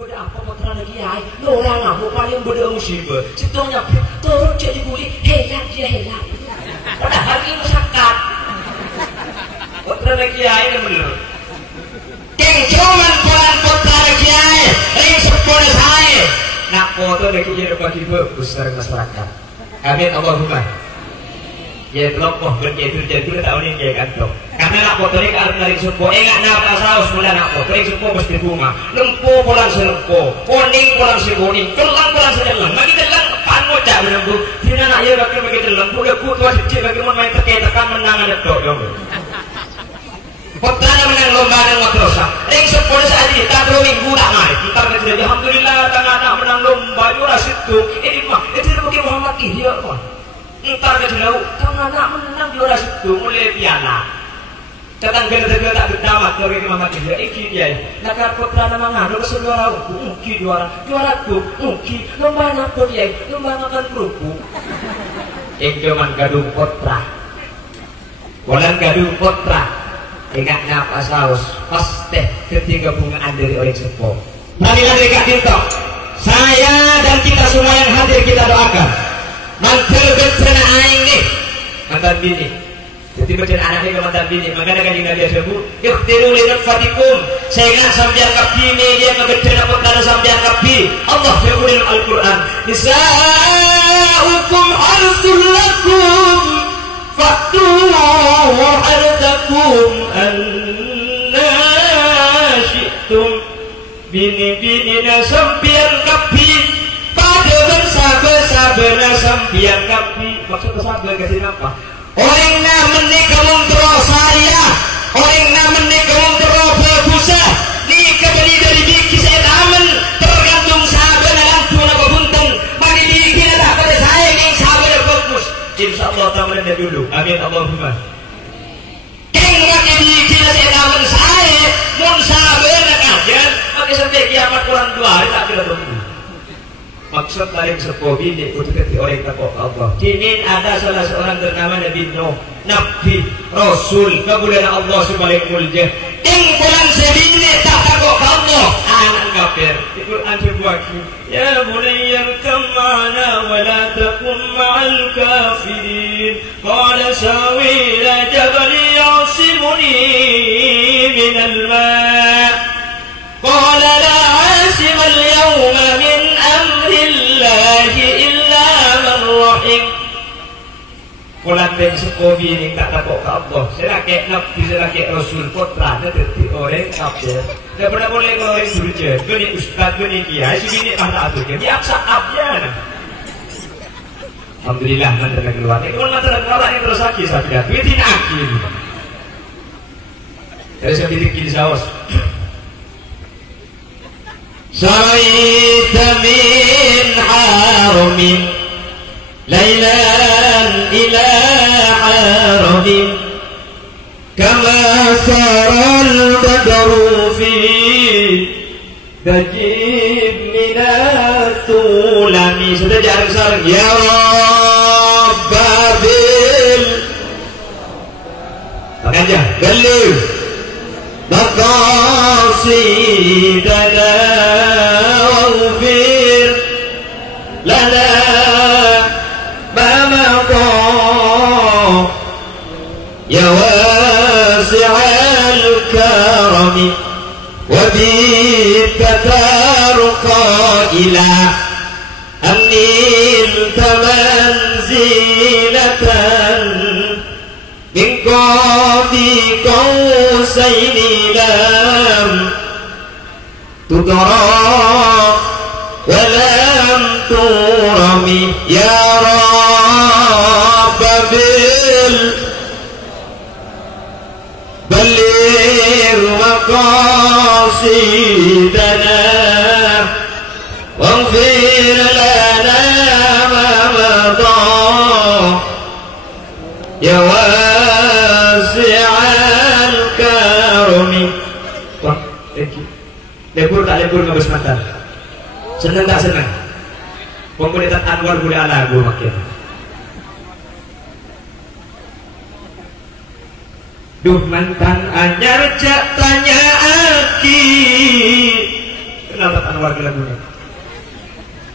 Pada apa putra lagi ai? Orang aku paling bodoh musibah. Situnya turun jadi kulit, helat dia helat. Padahal ini sakat. Putra lagi ai bener. Keng cuman pulang putra lagi ai, ring sepuluh saya. Nak foto lagi jadi bagi bagus dari masyarakat. Amin Allahumma. Ya kelompok berjaya jadi kita tahu ni kayak kantong. Karena nak foto ni kalau dari suku, enggak napa saus mula nak foto ni suku mesti bunga. Lempu pulang selempu, kuning pulang sekuning, kelang pulang sekelang. Bagi telang panu cak melembu. Tidak nak ya bagi telang. Budak kutua sejak bagi main tekan menang ada dok dong. Putranya menang lomba dan matrosa. Ring sepuluh saat ini tak terlalu minggu tak mai. Kita berjaya alhamdulillah tengah anak menang lomba juara situ. Ini mah itu bagi Muhammad Ihya mah. Ntar ke jauh, tengah anak menang juara situ mulai piala. Tetangga-tetangga tak berdamat dari Muhammad Ihya. Iki dia. Nakar putra nama ngadu keseluruhan mungkin juara tu mungkin lomba apa dia? Lomba makan kerupuk. Cuman gaduh putra. Bulan gaduh putra. Ingat napa saus pasti ketiga bungaan dari orang sepuh. Marilah dekat kita. Saya dan kita semua yang hadir kita doakan. Mantel bencana aing nih, mantan bini. Jadi bencana anaknya ke mantan bini. Makanya kan Nabi sebut, ikhtiru li nafatikum. Sehingga sambian kapi media kebencana putra sambian kapi. Allah firman Al-Quran. Nisa'ukum harsul lakum. Faktu hartakum anna syi'tum. Bini-bini na sambian kapi pada bersabar-sabar na sambian kapi. Maksud bersabar kasih apa? Orang na menikah terus saya, orang na menikah terus berbusa. Ni kebeli dari biki saya aman tergantung sabar dalam tuna babunten. Bagi biki ada pada saya yang sabar berfokus. Insyaallah taala dulu. Amin Allahumma. Keng bagi biki saya aman saya mun sabar aja. Maka sampai kiamat kurang 2 hari tak kira tunggu. Maksud paling sepuh bini untuk ketika orang takut Allah. Kini ada salah seorang bernama Nabi Nuh, Nabi Rasul kemuliaan Allah sebagai mulia. Ing bulan sebini tak takut Allah. Anak kafir. Di Quran dibuatkan. Ya bunayya kamana wa la takun ma'al kafirin. Qala sawi ila jabal yasimuni minal ma'. Qala la asima al-yawma min amrillahi illa man rahim. Kulan ben sekobi ini tak takut ke Allah. Selaki Nabi, selaki Rasul, putra jadi orang kafir. Tidak pernah boleh orang surga. Gini ustaz, gini kiai, segini mata aturnya. Biasa abjana. Alhamdulillah mantan keluar. Ini pun mantan keluar yang terus lagi saya. Itu tidak akhir. Dari saya bikin saus. سريت من حرم ليلا إلى حرم كما سار البدر في تجيب من السلم. Sudah jarang-jarang ya Rabbil makanya galih مقاصدنا واغفر لنا ما مضى يا واسع الكرم وبك ترقى إلى أن نلت منزلة من قاب قوسين لم تدرى ولم ترم يا رب بلغ مقاصدنا واغفر لنا ما مضى يا lebur tak lebur ngebes mata. Senang tak senang. Komunitas Anwar boleh ala gue makin. Duh mantan anyar cak tanya aki kenal tak Anwar ke lagunya.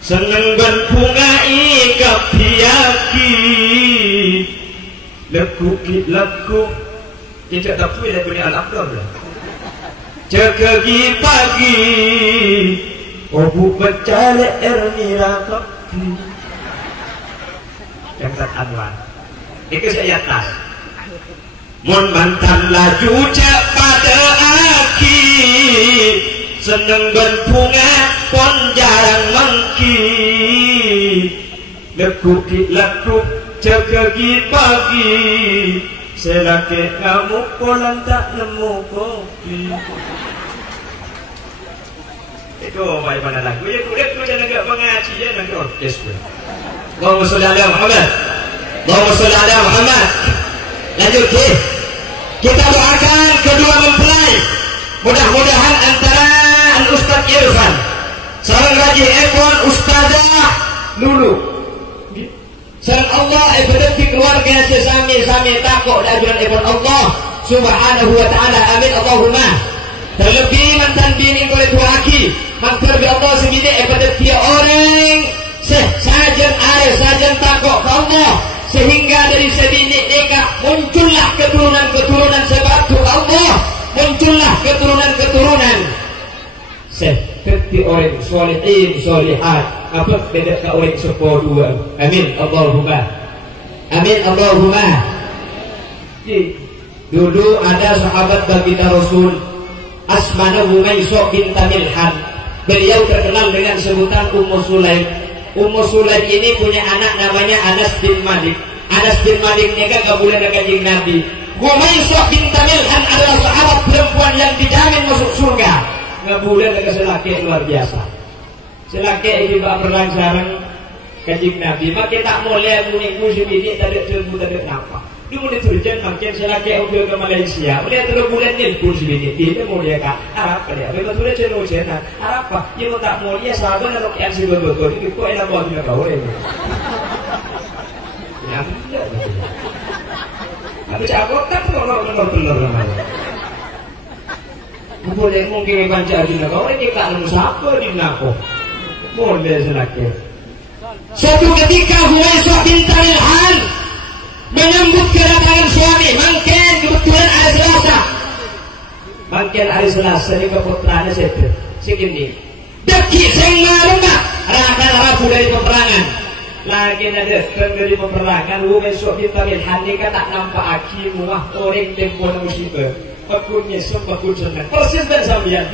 Seneng berbungai kapiaki lekuk lekuk tidak tapi lagu ni al-abdul cekegi pagi obu bercale ermira kapi yang tak Anwar itu saya atas mun mantan laju cepat aki seneng berbunga pon jarang mengki lekuk lekuk cekegi pagi selake ngamuk polan tak nemu kopi itu bagaimana lagu ya kulit macam agak pengajian dan orkes Allahumma sholli ala Muhammad Allahumma sholli ala Muhammad. Lanjut kita doakan kedua mempelai mudah-mudahan antara Ustaz Irfan sareng Raji Ekon Ustazah Lulu sareng Allah ibadat di keluarga sesami-sami takok dan ibn Allah subhanahu wa ta'ala amin Allahumma terlebih mantan bini oleh dua aki mantan bi Allah segini ibadat dia orang sajen are sajen takok ke Allah sehingga dari sebini mereka muncullah keturunan-keturunan sebab tu Allah muncullah keturunan-keturunan seperti orang solihin solihat apa beda ke orang sepuluh dua amin Allahumma amin Allahumma. Dulu ada sahabat baginda Rasul Asmana Umayso binta Milhan, beliau terkenal dengan sebutan Ummu Sulaim. Ummu Sulaim ini punya anak namanya Anas bin Malik. Anas bin Malik ini gak boleh dengan kanjeng Nabi. Umayso binta Milhan adalah sahabat perempuan yang dijamin masuk surga. Gak boleh dengan selaki luar biasa. Selaki ini bak perang sarang kanjeng Nabi. Maka tak boleh menipu sebini tak ada terbu tak ada apa. Dia boleh terjun makin selaki udah ke Malaysia. Boleh terus bulan pun sebini. Dia boleh kak Arab dia. Betul boleh ceno cena Arab apa? Dia tak boleh sahabat atau kian si betul. Ini kok enak buat dia kau ini. Ya tidak. Tapi cakap tak benar namanya. Boleh mungkin baca di negara ini tak ada siapa di negara. Boleh selaki. Suatu ketika Huwaiso binta Milhan menyambut kedatangan suami. Mungkin kebetulan hari Selasa. Mungkin hari Selasa ini keputraannya segini. Deki sing marumah rakan-raku dari peperangan. Lagi ada dari peperangan Huwaiso binta Milhan ini kan tak nampak aki muah orang tempoh musibah. Pakunnya sepakun senang persis dan sambian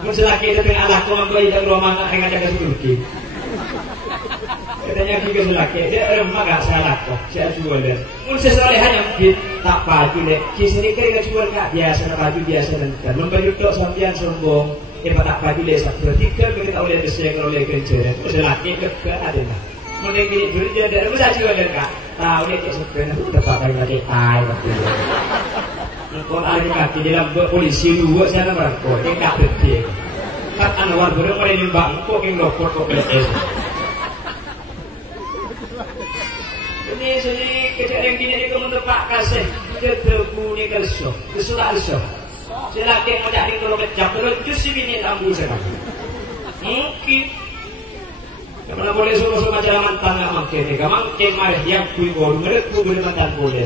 mencelaki itu dengan anakku membeli dan rumah anak dengan jaga seluruh katanya juga selaki dia remah gak salah kok saya jual dan sesolehan yang tak padu deh di sini kan jual gak biasa padu biasa dan memberi dok sambian sombong tak padu deh satu tiga kita oleh besi yang oleh kerja selaki gak ada lah mending gini dulu dia ada rumah saya jual dan kak tahu dia kayak sebenarnya udah pakai lagi tai waktu itu kalau ada kaki dalam polisi dua saya nak berangkut, dia tak betul. Kan Anwar baru mulai nimbang, kok yang lokor kok beres. Ini sini kejadian gini itu untuk Pak Kasih, dia terbunyi kersok, kesulah kersok. Selagi mencari kalau kecap, terus justru ini lampu sekarang. Mungkin. Kalau boleh suruh macam mantan nggak mungkin, mungkin marah yang kuibu, mereka boleh mantan boleh.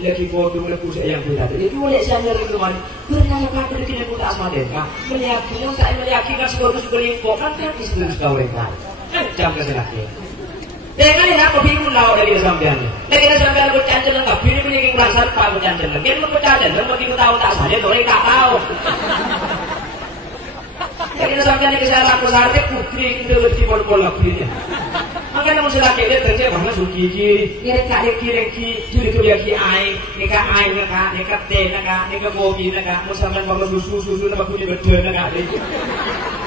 Lagi bodoh melepuh saya yang berada. Itu boleh saya nyari kemana? Bernanya pada kini pun tak asmaden kah? Meyakini, tak meyakinkan sebuah berlimpah kan di seluruh kawan kan? Jam keselaki. Dengan ini aku bingung lah lagi sampean. Lagi sampean aku cancel lengkap. Ini punya yang merasa apa aku cancel lengkap. Kita mau cancel lengkap. Begitu tahu tak saja, orang tak tahu. Lagi sampean ini saya laku sehari putri itu di pol-pol lakunya. Makanya mau selaki dia terjadi karena suki kiri curi air, nikah air nikah teh nikah kopi mau sampai bawa susu nama kucing berdua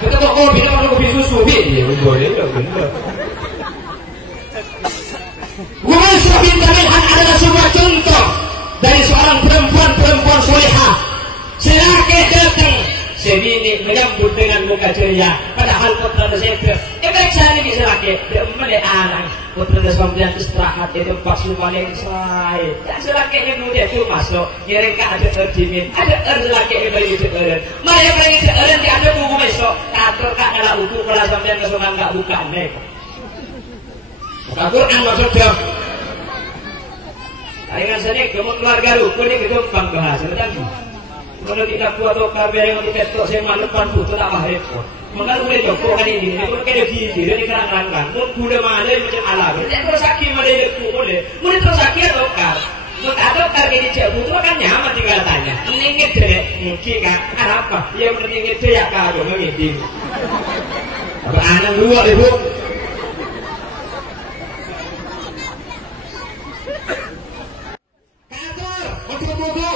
kita kok kopi nama kopi susu bi boleh benar. Huwaiso binta Milhan adalah sebuah contoh dari seorang perempuan solehah. Selaki datang sebini menyambut dengan muka ceria padahal kota tersebut baik saya ini selaki dia mulai alang putra sampeyan istirahat di tempat paling sae. Tak selaki ni muda tu masuk, ngiring ka ada terjimin, ada selaki ni bagi ceueureun. Mari bagi ceueureun di ada buku besok, katur ka ngala uku kala sampeyan kesungan enggak buka nek. Al-Quran maksudnya. Ayo sini kemun keluarga rukun ni ketumpang bahasa macam ni. Kalau tidak kuat atau kabar yang diketok saya malukan putu tak bahaya pun. Maka boleh joko kan ini, itu kena gizi dan dikerang-kerangkan. Mun kuda mana macam alam. Jadi terus sakit mana itu boleh. Mulai terus sakit atau kar. Mun atau kar ini cek putu kan nyaman tinggal tanya. Ingin deh, mungkin kan? Apa? Yang penting itu ya kado mengiding. Apa anak dua ibu? Kantor untuk buku.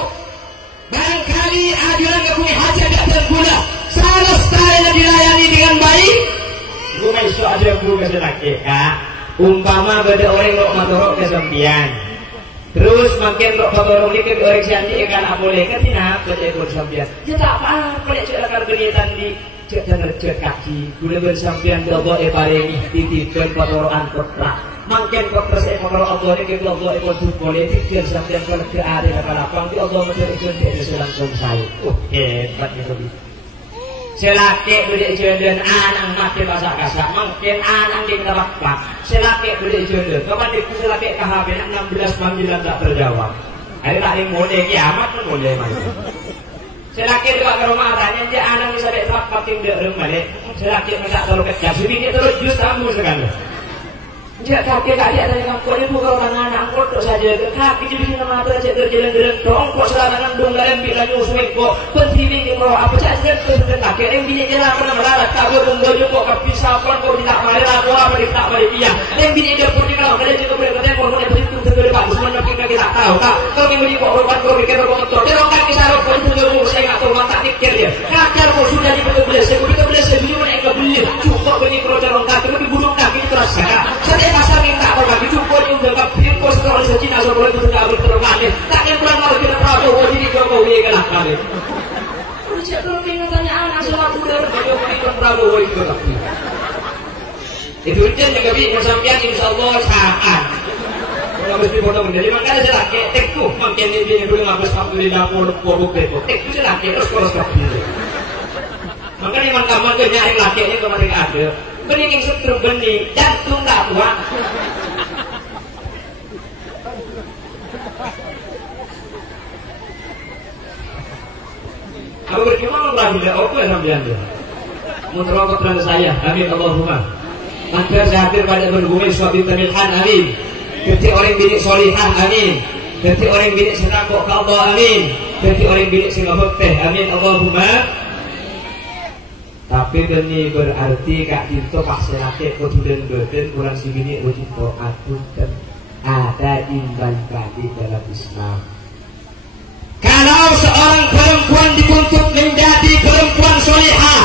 Barangkali ada yang punya hajat tak terguna. Salah setara dilayani dengan baik. Bukan isu ada yang buka selaki. Umpama ada orang yang motorok kesempian. Terus makin rok motorok ni ke orang sianti kan apa boleh kan tidak boleh kesempian. Ya tak apa. Boleh cakap kegiatan di cek kaki. Boleh bersampian dobo parengi titipkan motorokan kotak. Makin kok terus kalau Allah ini kita Allah ikut politik biar sampai kalau ke area lapang di Allah mencari ikut dia langsung saya. Hebat itu. Selaki boleh jodoh anak mati bahasa kasar, mungkin anak di tempat pak. Selaki boleh jodoh, kapan di selaki KHB 16 panggilan tak terjawab. Ada tak yang boleh kiamat pun boleh macam. Selaki di bawah rumah tanya dia anak bisa di tempat pakai dia rumah deh. Selaki minta tolong kerja, sebini terus jus tamu sekali. Jika kaki kaki ada yang kau ni bukan orang anak kau tu saja. Kaki jadi nama mata saja terjalan-jalan. Kau selarangan dong dalam bila nyusuin kau. Penting ni kau apa saja terjalan kaki. Yang bini jalan pernah melarat. Tak bertunggu juga kau pisau pun kau tidak marah. Kau apa tidak marah dia. Yang bini dia pun kalau kerja juga boleh kerja. Kau boleh beri tu terjadi bagus. Mana kita tak tahu tak. Kau ni beri kau korban kau pikir kau betul. Dia orang kaki sarung kau itu jauh. Saya tak tahu mata nikir dia. Kakak kau sudah dibetul belas. Saya betul belas sebiji mana yang kau beli. Cukup beri kau jalan kaki. Tapi burung kaki terasa. Pasar minta apa lagi cukup juga kapir kos kalau Cina sebelum itu tidak berterbangan takkan pulang mau kita Prabowo jadi Jokowi kalah kali. Ucap dulu tanya anak sama muda Jokowi dan Prabowo itu tapi itu ujian juga bi sampean insyaallah saat. Kalau mesti foto menjadi makanya saya laki tekku makin ini dulu ngabis alhamdulillah produk itu tekku saya laki terus koros kapir. Makanya memang kamu nyari laki ini kemarin ada. Benih yang setrum benih, jantung tak kuat. Aku bergimana lagi dah? Apa yang sampean tu? Menurut keterangan saya, amin Allahumma. Agar saya hadir pada bergumul suatu tamilhan, amin. Ketika orang bidik solihan, amin. Ketika orang bidik senakok ke Allah, amin. Ketika orang bidik singapura, amin Allahumma. Tapi ini berarti kak itu pas selake kodudan badan kurang segini wajib aturkan ada imbang kaki dalam Islam. Kalau seorang perempuan dituntut menjadi perempuan solihah,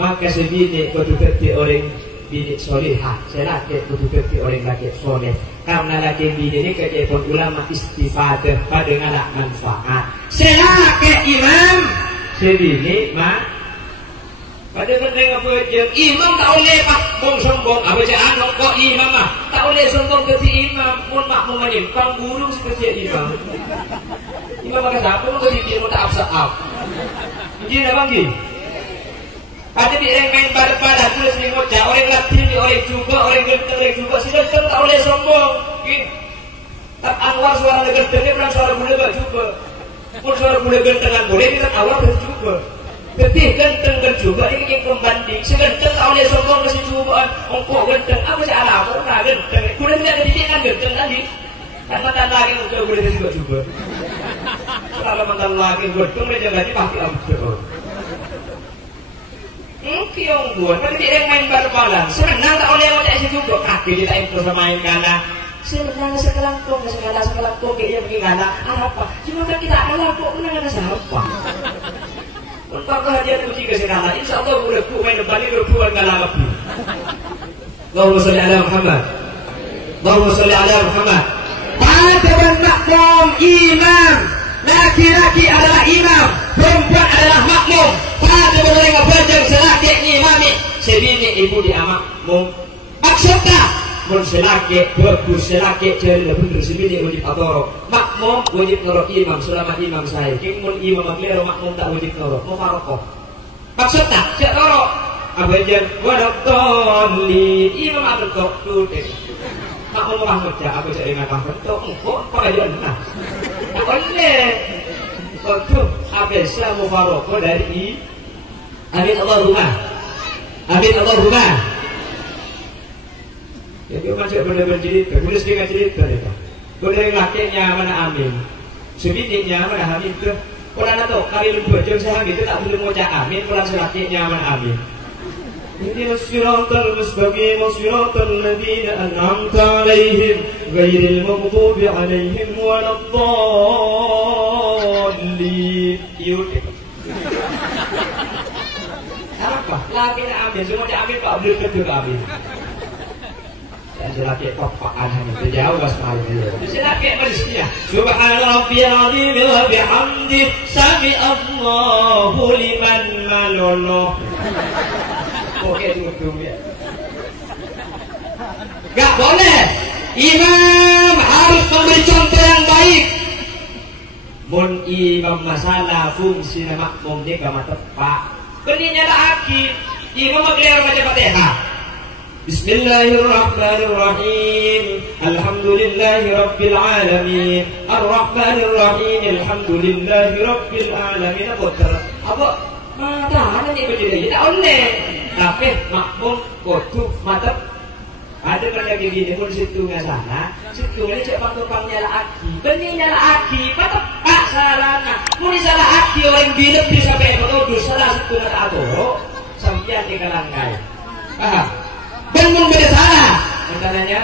maka sebini kodudan orang bini solihah, selake kodudan orang laki soleh. Karena laki bini ini kejepun ulama istifadah pada ngalah manfaat. Selake imam, sebini mak. Pada penting apa je? Imam tak boleh pak bong sombong. Apa je anak kau imam ah tak boleh sombong ketika imam. Mun makmum menyimpang guru seperti imam. Imam pakai siapa? Mun kau dipilih mun tak absah. Jadi apa lagi? Ada di orang main pada tulis ni moja orang Latin ni orang juga orang genteng juga. Si genteng tak boleh sombong. Tak Anwar suara gentengnya bukan suara budak juga. Mun suara budak gentengan boleh kita awal juga. Tapi genteng juga ini yang pembanding. Segenteng tak boleh sombong ke situ bukan. Ongkok genteng. Apa sih alam? Orang genteng. Kulit dia ada didikan genteng tadi. Dan mantan lagi untuk boleh juga. Kalau mantan lagi genteng dia jadi pasti abdul. Kiong buat. Tapi dia main bal-balan. Senang tak boleh macam situ juga. Kaki dia tak ikut main kalah. Senang sekelangkung kayaknya pergi kalah. Apa? Cuma kan kita kalah kok menang ada siapa? Untuk kehadiran uji kesenangan, insyaAllah boleh ku main depan ini berbuat ngalah lebih. Allahumma salli ala Muhammad. Allahumma salli ala Muhammad. Pada makmum imam, laki-laki adalah imam, perempuan adalah makmum. Pada mereka berdeng selaki imami, sebini ibu di makmum. Maksudnya mun selake bagus selake jari bener semini wajib atoro makmum wajib nurut imam selama imam saya king mun imam akhir makmum tak wajib nurut mufarokoh maksud tak cek nurut abajan wadabtoli imam abad kok tuh makmum orang kerja aku cek dengan paham tuh kok pengajian nah oleh waktu abesa mufarokoh dari amin Allahumma amin Allahumma. Jadi orang cek bener-bener cerita, boleh sedikit cerita mereka. Boleh lakinya mana amin, sebidiknya mana amin tu. Orang itu kali lembut jam saya itu tak boleh mengucap amin, orang selakinya mana amin. Ini siratal mustaqim, siratal ladzina an'amta 'alaihim, ghairil maghdubi 'alaihim waladdallin. Yuk. Apa? Lakinya amin, semua dia amin, tak boleh kedua amin. Silake papan hanya jauh wasmaya. Silake manusia. Subhanallah bihamdi wa bihamdi sami Allahu liman malolo. Oke duduk ya. Gak boleh. Imam harus memberi contoh yang baik. Mun imam masalah fungsi makmum dia gak tepat. Beninya lagi. Imam beliau baca Fatihah. Bismillahirrahmanirrahim. Alhamdulillahi rabbil alamin. Ar-Rahmanirrahim. Alhamdulillahi rabbil alamin. Apa? Mata ni berdiri. Tak boleh. Tapi makmum kudu mata. Ada kerja gini pun situ nggak sana. Situ ini cek pakar nyala aki. Benih nyala aki. Mata pak salahnya. Muni salah aki orang bilet bisa sampai berdoa salah situ nggak tahu. Sampian di kalangkai. Paham? Bangun beda salah. Mantannya,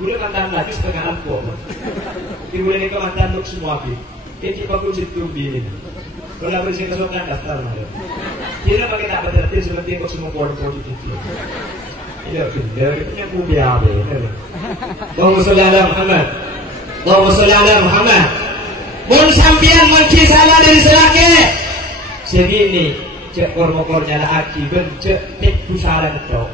boleh mantan lagi setengah ampun. Boleh nikah mantan untuk semua bi. Jadi bagus situ bi. Kalau bersih kesukaan daftar mana? Tidak pakai tak berarti seperti kau semua pohon-pohon itu. Iya benar, itu yang kubiar benar. Allahumma sholli ala Muhammad. Allahumma sholli ala Muhammad. Mun sampian menci salah dari selake. Segini cek kormo-kornya laki bencek tek busara betul.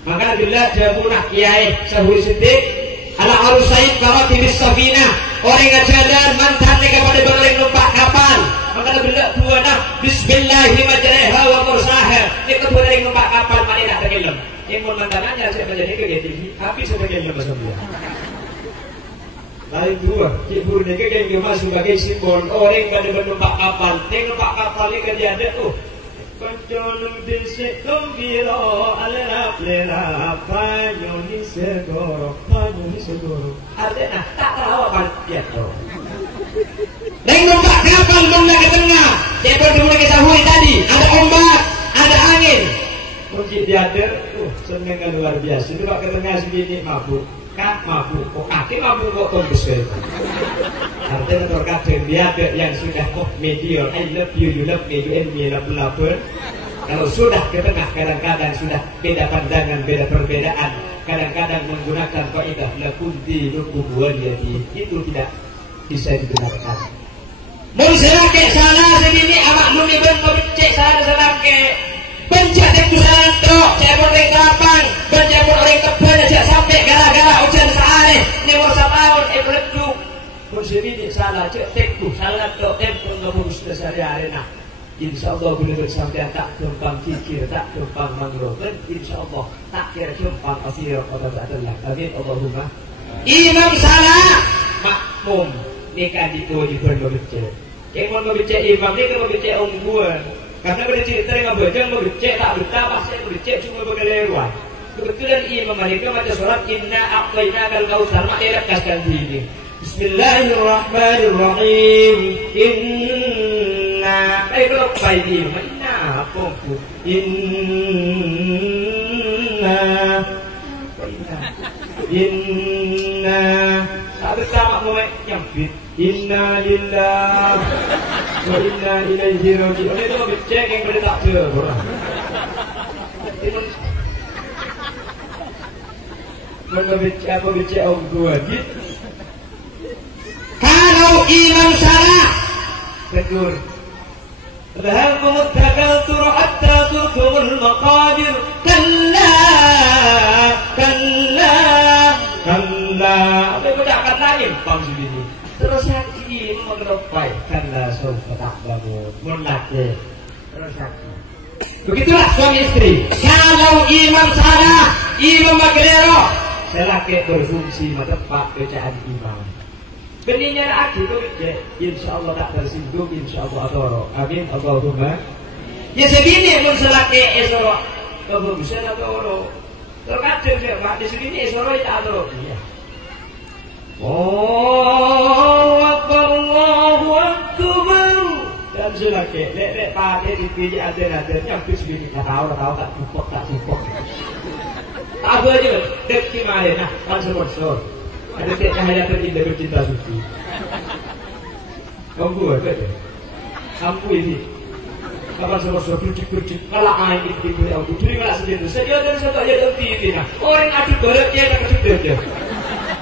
Maka bila jabunah kiai Syahul Siddiq ala harus said bahwa timis safina orang ngajadan mantannya kepada orang numpak kapal. Maka bila dua nah bismillahirrahmanirrahim wa mursaha ini kedua dari numpak kapal mana nak tergelem. Imun mantananya saya menjadi kegiatan tapi sebagai lemah semua. Lain dua, ibu ni kegiatan sebagai simbol orang pada numpak kapal. Numpak kapal ni kerja ada tu. Panjolong disik gembira alap-lelap panyoni segoro artinya tak tahu apa dia tu dan numpak kapal mula ke tengah dia berdua ke sahuri tadi ada ombak ada angin mungkin dia ada senang luar biasa itu ke tengah segini mabuk kak mabuk kok kaki mabuk kok tombes artinya terkadang dia ada yang sudah medial I love you, you love me, you and me, love. Kalau sudah ke tengah kadang-kadang sudah beda pandangan, beda perbedaan, kadang-kadang menggunakan kaidah lakunti nukubuan jadi itu tidak bisa digunakan. Mun selake salah segini amak mun ben becek salah selake. Bencak tek busan truk, cek boleh kapan, bencak boleh kebal aja sampai gara-gara hujan sehari, ni mau setahun meleduk. Mun segini salah cek tek salah truk tempun ngurus sehari-hari nah. InsyaAllah boleh bersampai tak gampang kikir, tak gampang mangroben. InsyaAllah tak kira gampang asir atau tak adalah. Amin Allahumma. Imam salah makmum nikah di kewajiban membecek. Yang mau membecek imam ni kan membecek ungguan. Karena pada cerita yang membecek membecek tak betah pasti membecek cuma berkelewat. Kebetulan imam mereka macam surat inna aqlaina kal kautsar mak dia kaskan diri. Bismillahirrahmanirrahim. Inna kalau baik ini inna apa pun inna tak bersama moment yang bit inna lillah wa inna ilaihi raji'un itu becek yang boleh tak ada mana becek apa becek orang tua kalau imam salah tegur ذهبكم التكاثر حتى زرتم المقابر كلا كلا kalla. Apa yang akan nangis bang sini. Terus hati mengeropai karena sofa tak bangun menakut. Terus hati. Begitulah suami istri. Kalau imam salah, imam magrero, selaki berfungsi menepak bacaan imam. Benihnya lagi tu, insya Allah tak tersinggung, insya Allah adoro. Amin. Allahumma. Ya segini pun selaki esoro, kebagusan adoro. Terkadang dia mak di sini esoro itu adoro. Iya. Allahu Akbar, Allahu Akbar. Dan selaki, lek pakai di pinggir ada nyampe sini. Tak tahu tak cukup. Tak apa aja, dek gimana? Nah, kan sponsor. Ada tiap cahaya bercinta suci. Kamu ada deh. Kamu ini. Kapan sponsor bercik. Kalau air itu aku curi malah sendiri. Saya dan saya tak ada TV. Nah, orang adu beratnya tak kecil dia.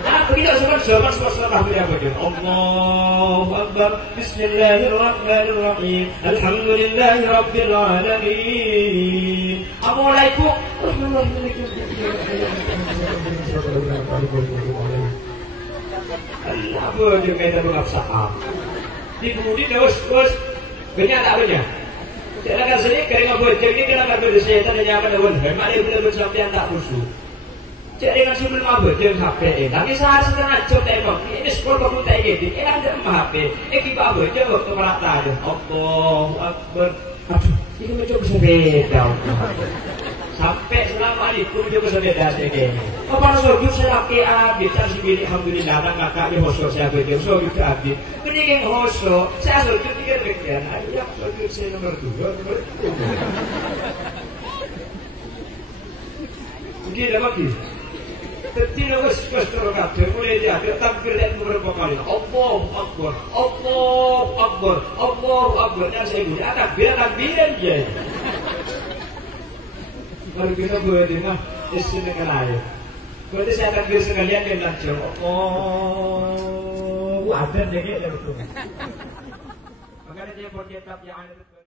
Nah, begitu sponsor lah dia apa dia? Allahu Akbar. Bismillahirrahmanirrahim. Alhamdulillahirabbil alamin. Assalamualaikum. Apa dia kata mengaksaan? Di kemudian terus banyak tak banyak. Jangan kan sini kering apa? Jadi kenapa bersetan dan jangan ada wonder. Mari kita bersampai tak khusyuk. Jadi kan sebelum apa dia HP. Tapi saat setengah jam tembak. Ini sekolah kamu tak ini. Ini ada HP. Kita apa? Dia waktu merata aja. Allahu Akbar. Aduh, ini macam bersepeda. Sampai selama itu dia bersepeda segini. Apa sujud selaki abid cari sendiri alhamdulillah dan kakaknya hoso saya betul sujud abid. Kening hoso saya sujud tiga bagian. Ayo sujud saya nomor 2. Begini lagi. Tidak wes terus kabeh mulai dia takbir dan beberapa kali. Allahu Akbar, Allahu Akbar, Allahu Akbar. Dan saya bunyi takbiran je. Kalau kita buat ini mah istilah lain. Berarti saya takbir sekalian yang lancar. Oh, ada jadi betul. Makanya dia buat kitab yang ada.